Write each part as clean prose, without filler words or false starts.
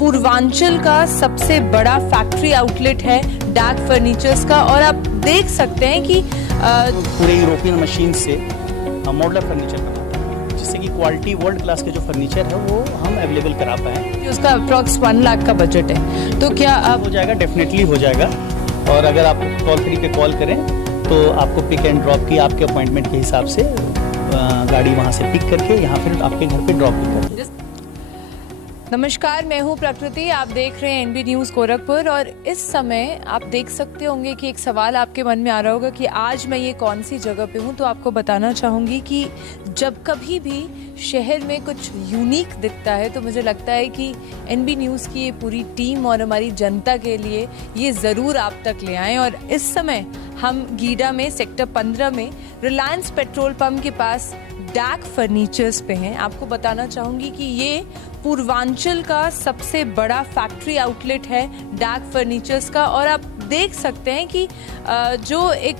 पूर्वांचल का सबसे बड़ा फैक्ट्री आउटलेट है डैक फर्नीचर्स का, और आप देख सकते हैं कि पूरे यूरोपियन मशीन से मॉडुलर फर्नीचर बनाते हैं, जिससे कि क्वालिटी वर्ल्ड क्लास के जो फर्नीचर है वो हम अवेलेबल करा पाएँ। उसका अप्रॉक्स 1 लाख का बजट है, तो क्या आप हो जाएगा? डेफिनेटली हो जाएगा। और अगर आप टोल फ्री पे कॉल करें तो आपको पिक एंड ड्रॉप की आपके अपॉइंटमेंट के हिसाब से गाड़ी वहाँ से पिक करके यहाँ फिर आपके घर पे ड्रॉप भी कर दें। नमस्कार, मैं हूं प्रकृति, आप देख रहे हैं एनबी न्यूज़ गोरखपुर। और इस समय आप देख सकते होंगे कि एक सवाल आपके मन में आ रहा होगा कि आज मैं ये कौन सी जगह पे हूं। तो आपको बताना चाहूँगी कि जब कभी भी शहर में कुछ यूनिक दिखता है तो मुझे लगता है कि एनबी न्यूज़ की ये पूरी टीम और हमारी जनता के लिए ये ज़रूर आप तक ले आएँ। और इस समय हम गीडा में सेक्टर 15 में रिलायंस पेट्रोल पंप के पास डैक फर्नीचर्स पे हैं। आपको बताना चाहूँगी कि ये पूर्वांचल का सबसे बड़ा फैक्ट्री आउटलेट है डैक फर्नीचर्स का। और आप देख सकते हैं कि जो एक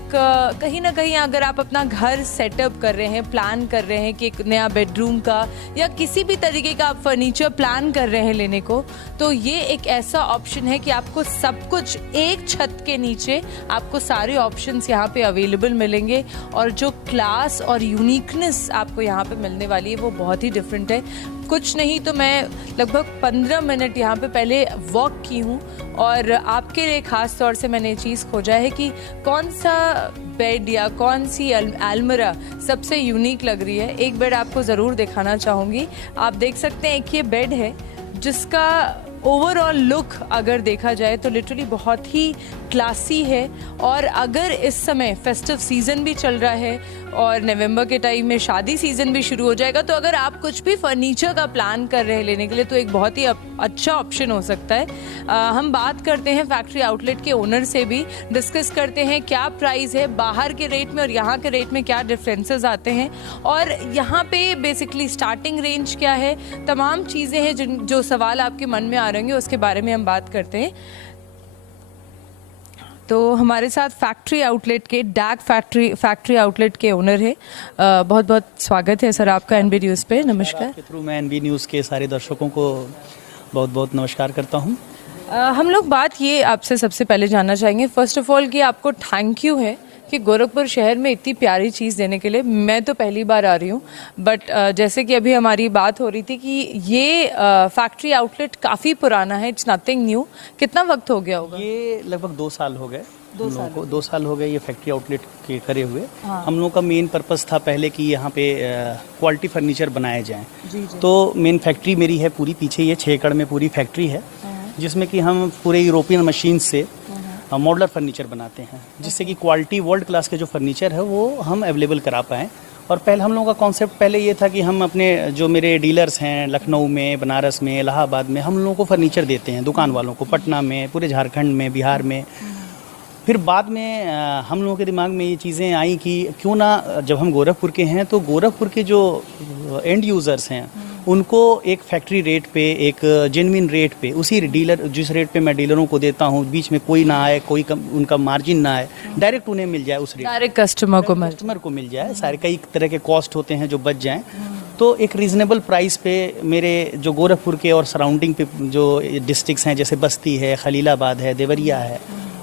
कहीं ना कहीं अगर आप अपना घर सेटअप कर रहे हैं, प्लान कर रहे हैं कि एक नया बेडरूम का या किसी भी तरीके का आप फर्नीचर प्लान कर रहे हैं लेने को, तो ये एक ऐसा ऑप्शन है कि आपको सब कुछ एक छत के नीचे आपको सारे ऑप्शंस यहाँ पे अवेलेबल मिलेंगे। और जो क्लास और यूनिकनेस आपको यहाँ पे मिलने वाली है वो बहुत ही डिफरेंट है। कुछ नहीं तो मैं लगभग 15 मिनट यहाँ पे पहले वॉक की हूँ और आपके लिए ख़ास तौर से मैंने ये चीज़ खोजा है कि कौन सा बेड या कौन सी अलमीरा सबसे यूनिक लग रही है। एक बेड आपको ज़रूर दिखाना चाहूँगी। आप देख सकते हैं एक ये बेड है जिसका ओवरऑल लुक अगर देखा जाए तो लिटरली बहुत ही क्लासी है। और अगर इस समय फेस्टिव सीज़न भी चल रहा है और नवंबर के टाइम में शादी सीज़न भी शुरू हो जाएगा, तो अगर आप कुछ भी फर्नीचर का प्लान कर रहे हैं लेने के लिए तो एक बहुत ही अच्छा ऑप्शन हो सकता है। हम बात करते हैं फैक्ट्री आउटलेट के ओनर से भी, डिस्कस करते हैं क्या प्राइस है बाहर के रेट में और यहाँ के रेट में क्या डिफरेंसेस आते हैं, और यहाँ पे बेसिकली स्टार्टिंग रेंज क्या है। तमाम चीज़ें हैं जो सवाल आपके मन में आ रहेंगे उसके बारे में हम बात करते हैं। तो हमारे साथ फैक्ट्री आउटलेट के डैक फैक्ट्री आउटलेट के ओनर है। बहुत बहुत स्वागत है सर आपका एनबी न्यूज़ पे। नमस्कार। के थ्रू मैं एनबी न्यूज़ के सारे दर्शकों को बहुत बहुत नमस्कार करता हूँ। हम लोग बात ये आपसे सबसे पहले जानना चाहेंगे फर्स्ट ऑफ ऑल कि आपको थैंक यू है कि गोरखपुर शहर में इतनी प्यारी चीज़ देने के लिए। मैं तो पहली बार आ रही हूँ, बट जैसे कि अभी हमारी बात हो रही थी कि ये फैक्ट्री आउटलेट काफ़ी पुराना है, इट्स नथिंग न्यू। कितना वक्त हो गया होगा? ये लगभग 2 साल हो गए। 2 साल हो गए ये फैक्ट्री आउटलेट के करे हुए। हाँ। हम लोगों का मेन पर्पस था पहले कि यहाँ पे क्वालिटी फर्नीचर बनाए जाएं। जी। तो मेन फैक्ट्री मेरी है पूरी, पीछे ये 6 एकड़ में पूरी फैक्ट्री है, जिसमें कि हम पूरे यूरोपियन मशीन से मॉडुलर फर्नीचर बनाते हैं, जिससे कि क्वालिटी वर्ल्ड क्लास के जो फर्नीचर है वो हम अवेलेबल करा पाएँ। और पहले हम लोगों का कॉन्सेप्ट पहले ये था कि हम अपने जो मेरे डीलर्स हैं लखनऊ में, बनारस में, इलाहाबाद में, हम लोगों को फर्नीचर देते हैं, दुकान वालों को, पटना में, पूरे झारखंड में, बिहार में। फिर बाद में हम लोगों के दिमाग में ये चीज़ें आई कि क्यों ना जब हम गोरखपुर के हैं तो गोरखपुर के जो एंड यूज़र्स हैं उनको एक फैक्ट्री रेट पे, एक जेन्युइन रेट पे, उसी डीलर जिस रेट पे मैं डीलरों को देता हूँ, बीच में कोई ना आए, कोई उनका मार्जिन ना आए, डायरेक्ट उन्हें मिल जाए उस रेट, डायरेक्ट कस्टमर को मिल जाए। सारे कई तरह के कॉस्ट होते हैं जो बच जाएं, तो एक रीज़नेबल प्राइस पे मेरे जो गोरखपुर के और सराउंडिंग पे जो डिस्ट्रिक्ट्स हैं जैसे बस्ती है, खलीलाबाद है, देवरिया है,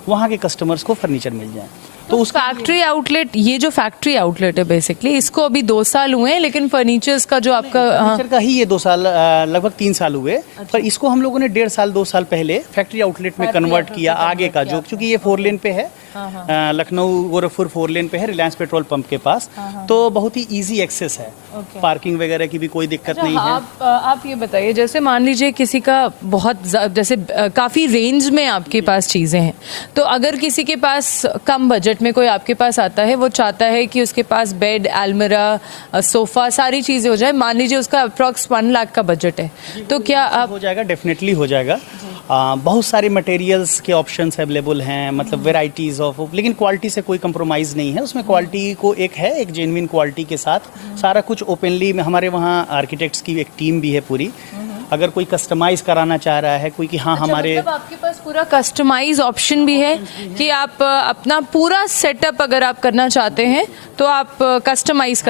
वहाँ के कस्टमर्स को फर्नीचर मिल जाए। तो उस फैक्ट्री आउटलेट, ये जो फैक्ट्री आउटलेट है बेसिकली, इसको अभी 2 साल हुए हैं, लेकिन फर्नीचर्स का जो आपका फर्नीचर का ही ये 2 साल, लगभग 3 साल हुए। अच्छा। पर इसको हम लोगों ने 1.5 साल 2 साल पहले फैक्ट्री आउटलेट में कन्वर्ट किया आगे का, जो क्योंकि ये 4 लेन पे है, लखनऊ गोरखपुर 4 लेन पे है, रिलायंस पेट्रोल पंप के पास, तो बहुत ही ईजी एक्सेस है, पार्किंग वगैरह की भी कोई दिक्कत नहीं है। आप ये बताइए, जैसे मान लीजिए किसी का बहुत जैसे काफ़ी रेंज में आपके पास चीज़ें हैं, तो अगर किसी के पास कम बजट में कोई आपके पास आता है, वो चाहता है कि उसके पास बेड, अलमीरा, सोफ़ा, सारी चीज़ें हो जाए, मान लीजिए उसका अप्रॉक्स 1 लाख का बजट है, तो क्या आप हो जाएगा? डेफिनेटली हो जाएगा। बहुत सारे मटेरियल्स के ऑप्शंस अवेलेबल हैं, मतलब वेराइटीज़ ऑफ, लेकिन क्वालिटी से कोई कंप्रोमाइज़ नहीं है उसमें। क्वालिटी को एक जेन्युइन क्वालिटी के साथ सारा कुछ ओपनली में, हमारे वहाँ आर्किटेक्ट्स की एक टीम भी है पूरी, अगर कोई कस्टमाइज कराना चाह रहा है कोई कि हाँ हमारे मतलब आपके पास पूरा कस्टमाइज ऑप्शन भी है कि आप अपना पूरा सेटअप अगर आप करना चाहते हैं तो आप कस्टमाइज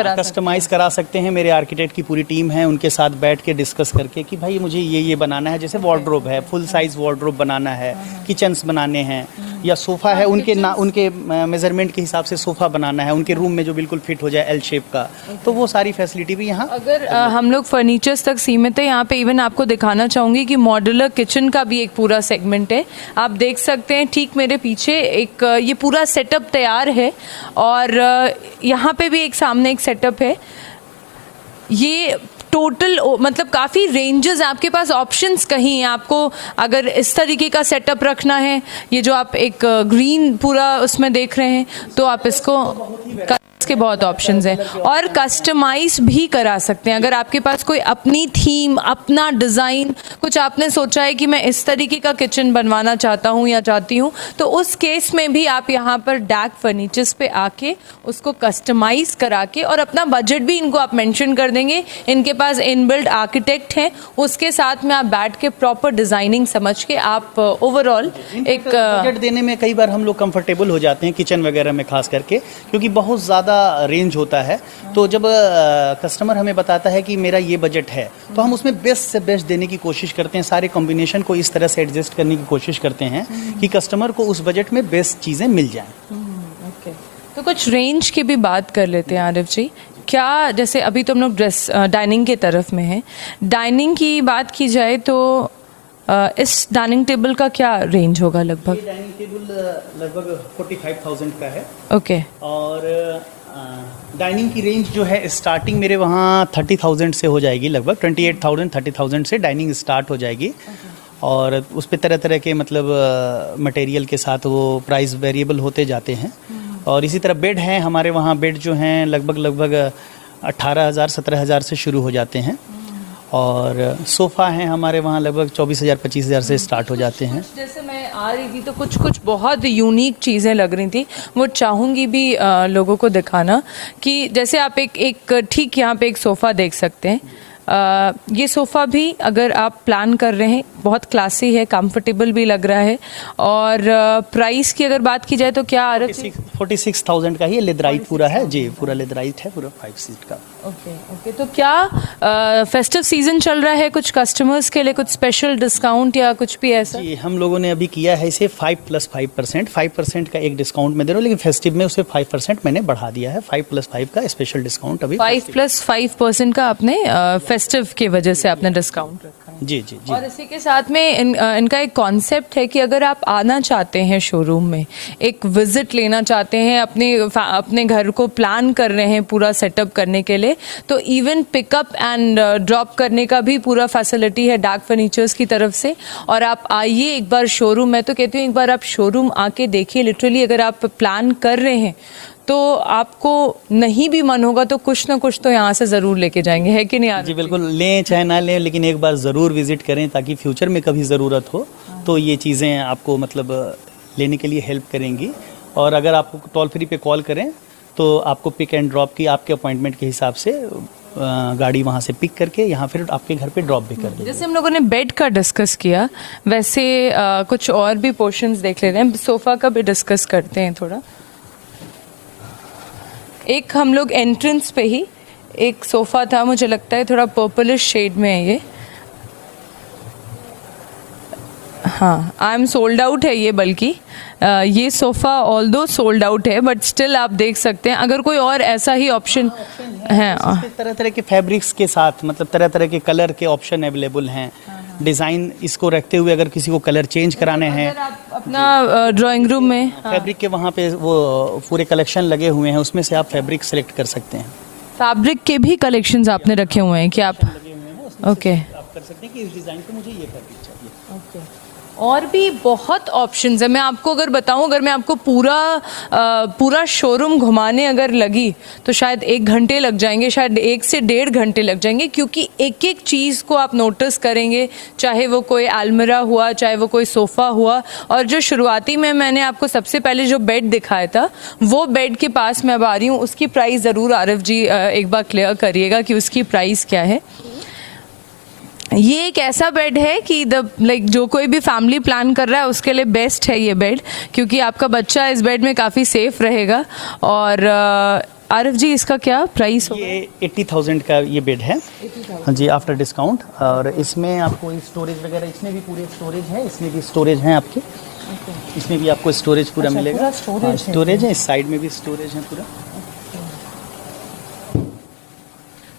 करा सकते हैं। मेरे आर्किटेक्ट की पूरी टीम है, उनके साथ बैठ के डिस्कस करके कि भाई मुझे ये बनाना है, जैसे वार्डरोब है, फुल साइज वार्डरोब बनाना है, किचन्स बनाने हैं, या सोफ़ा है उनके मेजरमेंट के हिसाब से सोफ़ा बनाना है, उनके रूम में जो बिल्कुल फिट हो जाए एल शेप का, तो वो सारी फैसिलिटी भी यहाँ। अगर हम लोग फर्नीचर्स तक सीमित है, यहाँ पे इवन आपको दिखाना चाहूँगी कि मॉड्यूलर किचन का भी एक पूरा सेगमेंट है। आप देख सकते हैं ठीक मेरे पीछे एक ये पूरा सेटअप तैयार है और यहाँ पे भी एक सामने एक सेटअप है। ये टोटल मतलब काफ़ी रेंजेस आपके पास, ऑप्शंस कहीं आपको अगर इस तरीके का सेटअप रखना है, ये जो आप एक ग्रीन पूरा उसमें देख रहे हैं, तो आप इसको के बहुत ऑप्शंस हैं और कस्टमाइज भी करा सकते हैं। अगर आपके पास कोई अपनी थीम, अपना डिज़ाइन, कुछ आपने सोचा है कि मैं इस तरीके का किचन बनवाना चाहता हूँ या चाहती हूँ, तो उस केस में भी आप यहाँ पर डैक फर्नीचर्स पे आके उसको कस्टमाइज करा के, और अपना बजट भी इनको आप मेंशन कर देंगे। इनके पास इनबिल्ट आर्किटेक्ट हैं, उसके साथ में आप बैठ के प्रॉपर डिज़ाइनिंग समझ के आप ओवरऑल एक बजट देने में कई बार हम लोग कंफर्टेबल हो जाते हैं किचन वगैरह में, खास करके क्योंकि बहुत ज़्यादा रेंज होता है। तो जब कस्टमर हमें बताता है कि मेरा ये बजट है, तो हम उसमें बेस्ट से बेस्ट देने की कोशिश करते हैं, सारे कॉम्बिनेशन को इस तरह से एडजस्ट करने की कोशिश करते हैं कि कस्टमर को उस बजट में बेस्ट चीज़ें मिल जाएं। ओके, तो कुछ रेंज की भी बात कर लेते हैं आरिफ जी। क्या, जैसे अभी तो हम लोग डाइनिंग के तरफ में है, डाइनिंग की बात की जाए तो इस डाइनिंग टेबल का क्या रेंज होगा लगभग? डाइनिंग टेबल लगभग 45,000 का है। ओके। और डाइनिंग की रेंज जो है स्टार्टिंग मेरे वहाँ 30,000 से हो जाएगी, लगभग 28,000 30,000 से डाइनिंग स्टार्ट हो जाएगी। और उस पर तरह तरह के मतलब मटेरियल के साथ वो प्राइस वेरिएबल होते जाते हैं। और इसी तरह बेड हैं हमारे वहाँ, बेड जो हैं लगभग 18,000 17,000 से शुरू हो जाते हैं। और सोफ़ा हैं हमारे वहाँ लगभग 24,000 25,000 से स्टार्ट हो जाते हैं। जैसे मैं आ रही थी तो कुछ बहुत यूनिक चीज़ें लग रही थी, वो चाहूँगी भी लोगों को दिखाना कि जैसे आप एक ठीक यहाँ पे एक सोफ़ा देख सकते हैं। ये सोफ़ा भी अगर आप प्लान कर रहे हैं, बहुत क्लासी है, कंफर्टेबल भी लग रहा है। और प्राइस की अगर बात की जाए तो क्या 46,000 का ही लेदराइट पूरा है जी, पूरा लेदराइट है, पूरा 5 सीट का। ओके। तो क्या फेस्टिव सीजन चल रहा है, कुछ कस्टमर्स के लिए कुछ स्पेशल डिस्काउंट या कुछ भी ऐसा? जी, हम लोगों ने अभी किया है इसे 5+5%, 5% का एक डिस्काउंट मैं दे रहा हूँ, लेकिन फेस्टिव में उसे 5% मैंने बढ़ा दिया है। 5+5 का स्पेशल डिस्काउंट अभी 5+5% का आपने फेस्टिव की वजह से आपने डिस्काउंट रखा है। जी। और इसी के साथ में इनका एक कॉन्सेप्ट है कि अगर आप आना चाहते हैं शोरूम में, एक विजिट लेना चाहते हैं, अपने घर को प्लान कर रहे हैं पूरा सेटअप करने के लिए, तो इवन पिकअप एंड ड्रॉप करने का भी पूरा फैसिलिटी है डैक फर्नीचर्स की तरफ से। और आप आइए एक बार शोरूम, मैं तो कहती हूँ एक बार आप शोरूम आके देखिए। लिटरली अगर आप प्लान कर रहे हैं तो आपको नहीं भी मन होगा तो कुछ ना कुछ तो यहाँ से ज़रूर लेके जाएंगे, है कि नहीं? जी बिल्कुल, लें चाहे ना लें, लेकिन एक बार ज़रूर विजिट करें ताकि फ्यूचर में कभी ज़रूरत हो तो ये चीज़ें आपको मतलब लेने के लिए हेल्प करेंगी। और अगर आपको टोल फ्री पे कॉल करें तो आपको पिक एंड ड्रॉप की आपके अपॉइंटमेंट के हिसाब से गाड़ी वहाँ से पिक करके यहाँ फिर आपके घर पे ड्रॉप भी कर देंगे। जैसे हम लोगों ने बेड का डिस्कस किया, वैसे कुछ और भी पोर्शंस देख ले रहे हैं। सोफ़ा का भी डिस्कस करते हैं थोड़ा। एक हम लोग एंट्रेंस पे ही एक सोफ़ा था, मुझे लगता है थोड़ा पर्पलिश शेड में है ये। हाँ, आई एम सोल्ड आउट है ये, बल्कि ये सोफ़ा ऑल्दो सोल्ड आउट है, बट स्टिल आप देख सकते हैं अगर कोई और ऐसा ही ऑप्शन है। तरह तरह के फैब्रिक्स के साथ मतलब तरह तरह के कलर के ऑप्शन अवेलेबल हैं। डिज़ाइन इसको रखते हुए अगर किसी को कलर चेंज कराने हैं, अपना ड्राइंग रूम में फैब्रिक के वहाँ पे वो पूरे कलेक्शन लगे हुए हैं, उसमें से आप फैब्रिक सेलेक्ट कर सकते हैं। फैब्रिक के भी कलेक्शंस आपने रखे हुए हैं कि आप ओके आप कर सकते हैं कि इस डिज़ाइन पे मुझे ये फैब्रिक चाहिए। ओके। और भी बहुत ऑप्शंस है। मैं आपको अगर बताऊं, अगर मैं आपको पूरा शोरूम घुमाने अगर लगी तो शायद 1 घंटे लग जाएंगे, शायद 1 से 1.5 घंटे लग जाएंगे, क्योंकि एक एक चीज़ को आप नोटिस करेंगे, चाहे वो कोई अलमीरा हुआ, चाहे वो कोई सोफ़ा हुआ। और जो शुरुआती में मैंने आपको सबसे पहले जो बेड दिखाया था, वो बेड के पास मैं अब आ रही हूँ। उसकी प्राइस ज़रूर आरिफ जी एक बार क्लियर करिएगा कि उसकी प्राइस क्या है। ये एक ऐसा बेड है कि जो कोई भी फैमिली प्लान कर रहा है उसके लिए बेस्ट है ये बेड, क्योंकि आपका बच्चा इस बेड में काफ़ी सेफ रहेगा। और आरिफ जी, इसका क्या प्राइस होगा? ये 80,000 का ये बेड है। हाँ जी, आफ्टर डिस्काउंट। और इसमें आपको स्टोरेज वगैरह, इसमें भी पूरे स्टोरेज है, इसमें भी स्टोरेज है आपके। इसमें भी आपको स्टोरेज पूरा मिलेगा। स्टोरेज है, इस साइड में भी स्टोरेज है पूरा।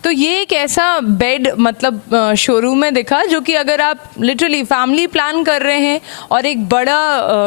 तो ये एक ऐसा बेड मतलब शोरूम में दिखा जो कि अगर आप लिटरली फैमिली प्लान कर रहे हैं और एक बड़ा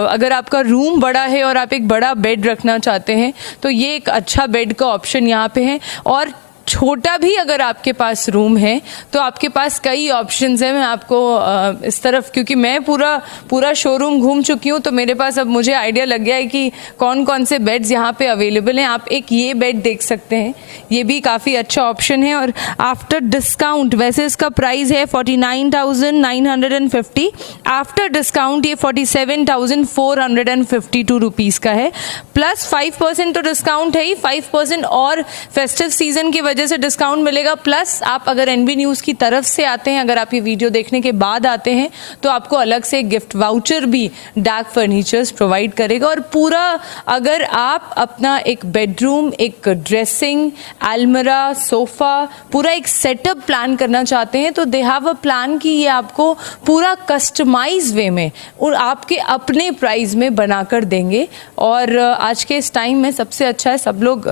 अगर आपका रूम बड़ा है और आप एक बड़ा बेड रखना चाहते हैं तो ये एक अच्छा बेड का ऑप्शन यहाँ पे है। और छोटा भी अगर आपके पास रूम है तो आपके पास कई ऑप्शंस हैं। मैं आपको इस तरफ, क्योंकि मैं पूरा शोरूम घूम चुकी हूँ तो मेरे पास अब मुझे आइडिया लग गया है कि कौन कौन से बेड्स यहाँ पे अवेलेबल हैं। आप एक ये बेड देख सकते हैं, ये भी काफ़ी अच्छा ऑप्शन है। और आफ्टर डिस्काउंट, वैसे इसका प्राइस है 49,950, आफ्टर डिस्काउंट ये 47,452 रुपीज़ का है। प्लस 5% तो डिस्काउंट है ही, 5% और फेस्टिव सीजन की वजह से डिस्काउंट मिलेगा। प्लस आप अगर एनबी न्यूज़ की तरफ से आते हैं, अगर आप ये वीडियो देखने के बाद आते हैं तो आपको अलग से गिफ्ट वाउचर भी डार्क फर्नीचर्स प्रोवाइड करेगा। और पूरा अगर आप अपना एक बेडरूम, एक ड्रेसिंग, अलमीरा, सोफ़ा, पूरा एक सेटअप प्लान करना चाहते हैं तो दे हैव अ प्लान कि ये आपको पूरा कस्टमाइज वे में और आपके अपने प्राइस में बनाकर देंगे। और आज के इस टाइम में सबसे अच्छा है, सब लोग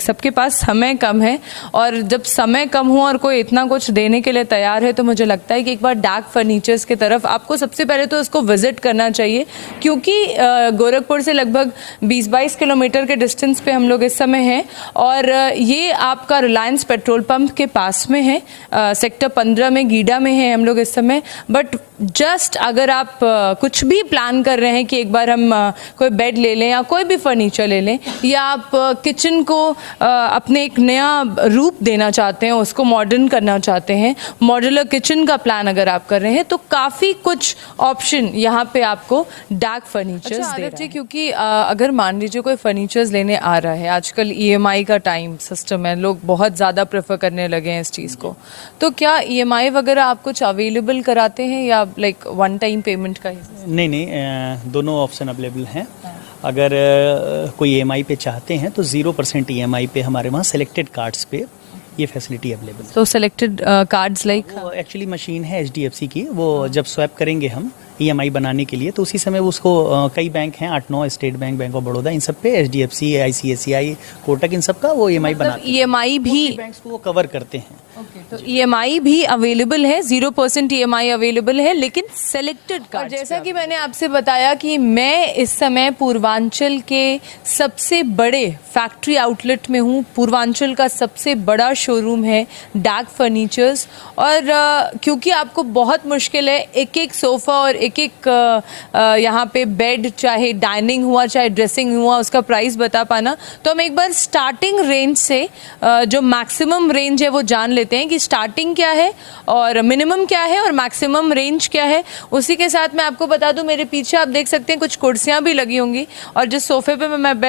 सबके पास समय कम है और जब समय कम हो और कोई इतना कुछ देने के लिए तैयार है तो मुझे लगता है कि एक बार डार्क फर्नीचर्स की तरफ आपको सबसे पहले तो इसको विजिट करना चाहिए, क्योंकि गोरखपुर से लगभग 20-22 किलोमीटर के डिस्टेंस पे हम लोग इस समय हैं। और ये आपका रिलायंस पेट्रोल पंप के पास में है, सेक्टर 15 में, गीडा में है हम लोग इस समय। बट जस्ट अगर आप कुछ भी प्लान कर रहे हैं कि एक बार हम कोई बेड ले लें या कोई भी फर्नीचर ले लें, या आप किचन को अपने एक नया रूप देना चाहते हैं, उसको मॉडर्न करना चाहते हैं, मॉड्यूलर किचन का प्लान अगर आप कर रहे हैं तो काफ़ी कुछ ऑप्शन यहाँ पे आपको डार्क फर्नीचर्स दे रहे हैं। क्योंकि अगर मान लीजिए कोई फर्नीचर्स लेने आ रहा है, आजकल EMI का टाइम सिस्टम है, लोग बहुत ज़्यादा प्रेफर करने लगे हैं इस चीज़ को, तो क्या EMI वगैरह आप कुछ अवेलेबल कराते हैं या वन टाइम पेमेंट का ही? नहीं, दोनों ऑप्शन अवेलेबल हैं। अगर कोई EMI पे चाहते हैं तो 0% EMI पे हमारे वहाँ सेलेक्टेड कार्ड्स पे ये फैसिलिटी अवेलेबल है। तो सेलेक्टेड कार्ड्स वो एक्चुअली मशीन है HDFC की, वो जब स्वैप करेंगे हम EMI बनाने के लिए तो उसी समय उसको कई बैंक हैं, 8-9, state bank, bank of Baroda, इन सब पे HDFC, ICICI, कोटक, इन सब का वो EMI बनाते हैं। EMI भी बैंक्स को वो कवर करते हैं। तो EMI भी अवेलेबल है, 0% EMI अवेलेबल है, लेकिन सेलेक्टेड कार्ड। जैसा कि मैंने आपसे बताया कि मैं इस समय पूर्वांचल के सबसे बड़े फैक्ट्री आउटलेट में हूँ। पूर्वांचल का सबसे बड़ा शोरूम है डार्क फर्नीचर्स। और क्योंकि आपको बहुत मुश्किल है एक एक सोफ़ा और एक यहाँ पे बेड, चाहे डाइनिंग हुआ चाहे ड्रेसिंग हुआ, उसका प्राइस बता पाना, तो हम एक बार स्टार्टिंग रेंज से जो मैक्सिमम रेंज है वो जान लेते हैं कि स्टार्टिंग क्या है और मिनिमम क्या है और मैक्सिमम रेंज क्या है। उसी के साथ मैं आपको बता दूं, मेरे पीछे आप देख सकते हैं कुछ कुर्सियां भी लगी होंगी और जिस सोफे पे मैं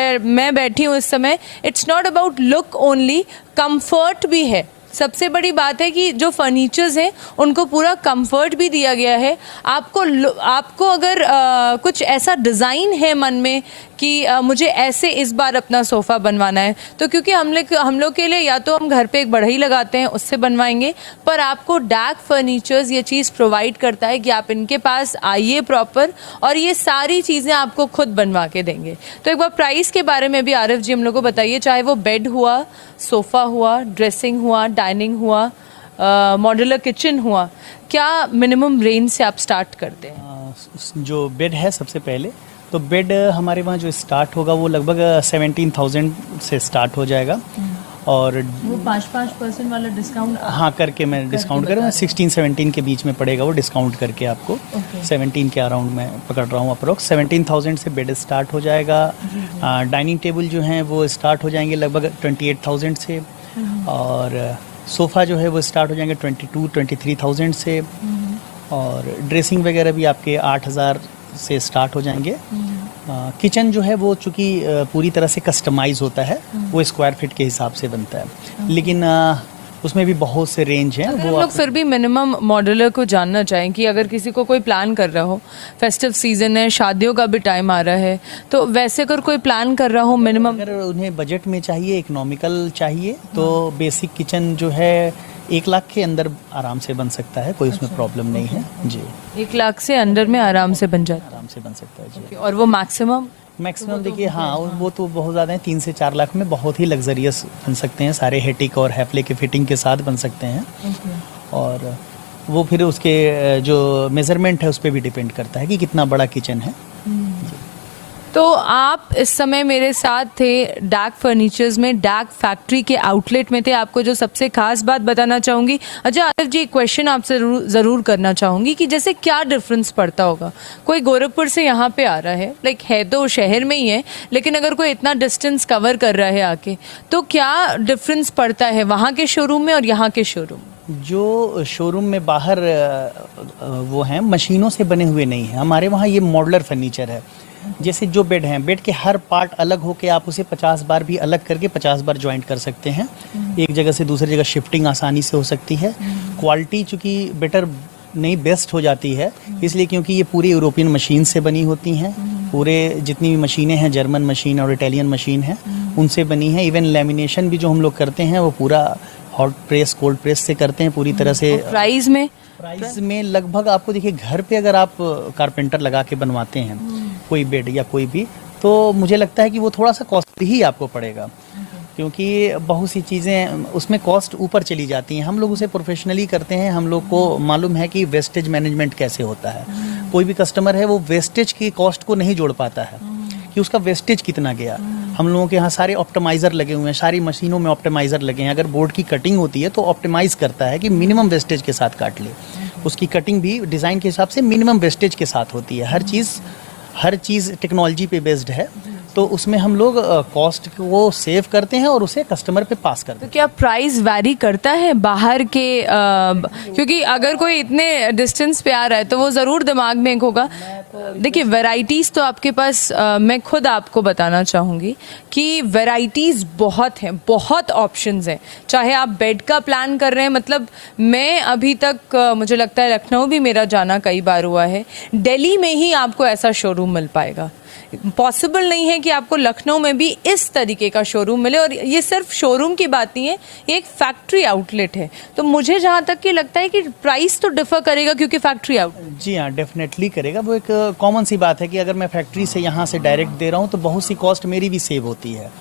बैठी हूँ इस समय, it's not about look only, comfort भी है। सबसे बड़ी बात है कि जो फर्नीचर्स हैं उनको पूरा कंफर्ट भी दिया गया है। आपको अगर कुछ ऐसा डिज़ाइन है मन में कि मुझे ऐसे इस बार अपना सोफ़ा बनवाना है, तो क्योंकि हम लोग के लिए या तो हम घर पे एक बढ़ई लगाते हैं उससे बनवाएंगे, पर आपको डार्क फर्नीचर्स ये चीज़ प्रोवाइड करता है कि आप इनके पास आइए प्रॉपर और ये सारी चीज़ें आपको खुद बनवा के देंगे। तो एक बार प्राइस के बारे में भी आरिफ जी हम लोग को बताइए, चाहे वो बेड हुआ, सोफ़ा हुआ, ड्रेसिंग हुआ, डाइनिंग हुआ, मॉड्यूलर किचन हुआ, क्या मिनिमम रेंज से आप स्टार्ट करते हैं? जो बेड है सबसे पहले तो बेड हमारे वहाँ जो स्टार्ट होगा वो लगभग 17,000 से स्टार्ट हो जाएगा। और वो 5% वाला डिस्काउंट हाँ करके मैं डिस्काउंट कर 16-17 के बीच में पड़ेगा वो डिस्काउंट करके आपको। 17 के अराउंड मैं पकड़ रहा हूँ अप्रोक्स। 17,000 से बेड स्टार्ट हो जाएगा। डाइनिंग टेबल जो हैं वो स्टार्ट हो जाएंगे लगभग 28,000 से, और सोफ़ा जो है वो स्टार्ट हो जाएंगे 22-23,000 से, और ड्रेसिंग वगैरह भी आपके 8,000 से स्टार्ट हो जाएंगे। किचन जो है वो चूँकि पूरी तरह से कस्टमाइज होता है, वो स्क्वायर फीट के हिसाब से बनता है, लेकिन उसमें भी बहुत से रेंज हैं। वो लोग फिर भी मिनिमम मॉड्यूलर को जानना चाहें कि अगर किसी को कोई प्लान कर रहा हो, फेस्टिव सीजन है, शादियों का भी टाइम आ रहा है, तो वैसे अगर कोई प्लान कर रहा हो मिनिमम, अगर उन्हें बजट में चाहिए, इकोनॉमिकल चाहिए, तो बेसिक किचन जो है 1 लाख के अंदर आराम से बन सकता है, कोई उसमें प्रॉब्लम नहीं है जी। 1 लाख से अंडर में आराम से बन जाता आराम से बन सकता है जी। है। और वो मैक्सिमम देखिए, हाँ वो तो बहुत ज़्यादा है, 3 से 4 लाख में बहुत ही लग्जरियस बन सकते हैं, सारे हेटिक और हैफले के फिटिंग के साथ बन सकते हैं। और वो फिर उसके जो मेज़रमेंट है उस पर भी डिपेंड करता है कि कितना बड़ा किचन है। तो आप इस समय मेरे साथ थे डैक फर्नीचर्स में, डैक फैक्ट्री के आउटलेट में थे। आपको जो सबसे खास बात बताना चाहूँगी, अच्छा आरिफ जी, एक क्वेश्चन आपसे ज़रूर करना चाहूँगी कि जैसे क्या डिफरेंस पड़ता होगा, कोई गोरखपुर से यहाँ पे आ रहा है, लाइक है तो शहर में ही है, लेकिन अगर कोई इतना डिस्टेंस कवर कर रहा है आके, तो क्या डिफरेंस पड़ता है वहाँ के शोरूम में और यहाँ के शोरूम? जो शोरूम में बाहर वो हैं, मशीनों से बने हुए नहीं हैं। हमारे वहाँ ये मॉडुलर फर्नीचर है। जैसे जो बेड हैं, बेड के हर पार्ट अलग होके आप उसे 50 बार भी अलग करके 50 बार ज्वाइंट कर सकते हैं। एक जगह से दूसरी जगह शिफ्टिंग आसानी से हो सकती है। क्वालिटी चूँकि बेटर नहीं, बेस्ट हो जाती है, इसलिए क्योंकि ये पूरी यूरोपियन मशीन से बनी होती हैं। पूरे जितनी भी मशीनें हैं, जर्मन मशीन और इटालियन मशीन है, उनसे बनी है। इवन लेमिनेशन भी जो हम लोग करते हैं वो पूरा हॉट प्रेस, कोल्ड प्रेस से करते हैं पूरी तरह से। प्राइस में लगभग आपको देखिए, घर पे अगर आप कारपेंटर लगा के बनवाते हैं कोई बेड या कोई भी, तो मुझे लगता है कि वो थोड़ा सा कॉस्टली ही आपको पड़ेगा, क्योंकि बहुत सी चीज़ें उसमें कॉस्ट ऊपर चली जाती हैं। हम लोग उसे प्रोफेशनली करते हैं, हम लोग को मालूम है कि वेस्टेज मैनेजमेंट कैसे होता है। कोई भी कस्टमर है वो वेस्टेज की कॉस्ट को नहीं जोड़ पाता है कि उसका वेस्टेज कितना गया। हम लोगों के यहाँ सारे ऑप्टिमाइज़र लगे हुए हैं, सारी मशीनों में ऑप्टिमाइज़र लगे हैं। अगर बोर्ड की कटिंग होती है तो ऑप्टिमाइज़ करता है कि मिनिमम वेस्टेज के साथ काट ले। उसकी कटिंग भी डिज़ाइन के हिसाब से मिनिमम वेस्टेज के साथ होती है। हर चीज़ टेक्नोलॉजी पे बेस्ड है, तो उसमें हम लोग कॉस्ट को सेव करते हैं और उसे कस्टमर पे पास करते हैं। तो क्या प्राइस वैरी करता है बाहर के, क्योंकि अगर कोई इतने डिस्टेंस पे आ रहा है तो वो ज़रूर दिमाग में एक होगा। देखिए वैरायटीज़ तो आपके पास, मैं खुद आपको बताना चाहूँगी कि वैरायटीज़ बहुत हैं, बहुत ऑप्शंस हैं। चाहे आप बेड का प्लान कर रहे हैं, मतलब मैं अभी तक मुझे लगता है लखनऊ भी मेरा जाना कई बार हुआ है, दिल्ली में ही आपको ऐसा शोरूम मिल पाएगा। पॉसिबल नहीं है कि आपको लखनऊ में भी इस तरीके का शोरूम मिले। और ये सिर्फ शोरूम की बात नहीं है, ये एक फैक्ट्री आउटलेट है। तो मुझे जहाँ तक कि लगता है कि प्राइस तो डिफर करेगा, क्योंकि फैक्ट्री आउटलेट। जी हाँ, डेफिनेटली करेगा। वो एक कॉमन सी बात है कि अगर मैं फैक्ट्री से यहाँ से डायरेक्ट दे रहा हूँ तो बहुत सी कॉस्ट मेरी भी सेव होती है।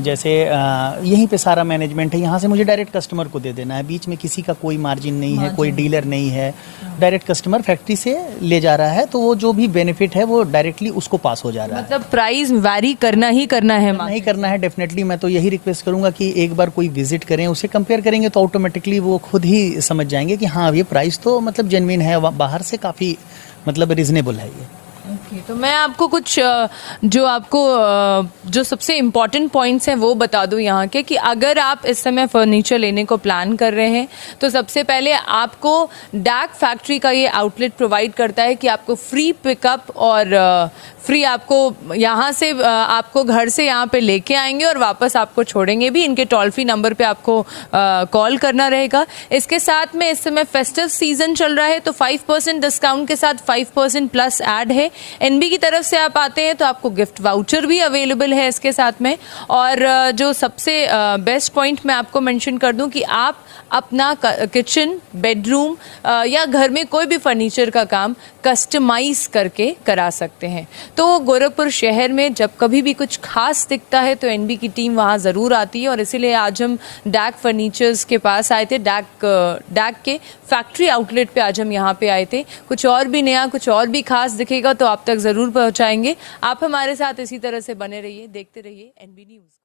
जैसे यहीं पे सारा मैनेजमेंट है, यहाँ से मुझे डायरेक्ट कस्टमर को दे देना है, बीच में किसी का कोई मार्जिन नहीं है, कोई डीलर नहीं है। डायरेक्ट कस्टमर फैक्ट्री से ले जा रहा है, तो वो जो भी बेनिफिट है वो डायरेक्टली उसको पास हो जा रहा है। मतलब प्राइस वैरी करना ही करना है, नहीं करना है डेफिनेटली। मैं तो यही रिक्वेस्ट करूंगा कि एक बार कोई विजिट करें, उसे कंपेयर करेंगे तो ऑटोमेटिकली वो खुद ही समझ जाएंगे कि हाँ ये प्राइस तो मतलब जेन्युइन है, बाहर से काफ़ी मतलब रिजनेबल है ये। तो मैं आपको कुछ जो सबसे इम्पॉर्टेंट पॉइंट्स हैं वो बता दूं यहाँ के, कि अगर आप इस समय फर्नीचर लेने को प्लान कर रहे हैं तो सबसे पहले आपको डैक फैक्ट्री का ये आउटलेट प्रोवाइड करता है कि आपको फ्री पिकअप और फ्री आपको यहाँ से आपको घर से यहाँ पे लेके आएंगे और वापस आपको छोड़ेंगे भी। इनके टोल फ्री नंबर पे आपको कॉल करना रहेगा। इसके साथ में इस समय फेस्टिव सीजन चल रहा है, तो 5% डिस्काउंट के साथ 5% प्लस ऐड है। एनबी की तरफ से आप आते हैं तो आपको गिफ्ट वाउचर भी अवेलेबल है इसके साथ में। और जो सबसे बेस्ट पॉइंट मैं आपको मेंशन कर दूं कि आप अपना किचन, बेडरूम या घर में कोई भी फर्नीचर का काम कस्टमाइज करके करा सकते हैं। तो गोरखपुर शहर में जब कभी भी कुछ खास दिखता है तो एनबी की टीम वहाँ ज़रूर आती है, और इसीलिए आज हम डैक फर्नीचर्स के पास आए थे। डैक के फैक्ट्री आउटलेट पे आज हम यहाँ पे आए थे। कुछ और भी नया, कुछ और भी खास दिखेगा तो आप तक ज़रूर पहुँचाएंगे। आप हमारे साथ इसी तरह से बने रहिए, देखते रहिए एनबी न्यूज़।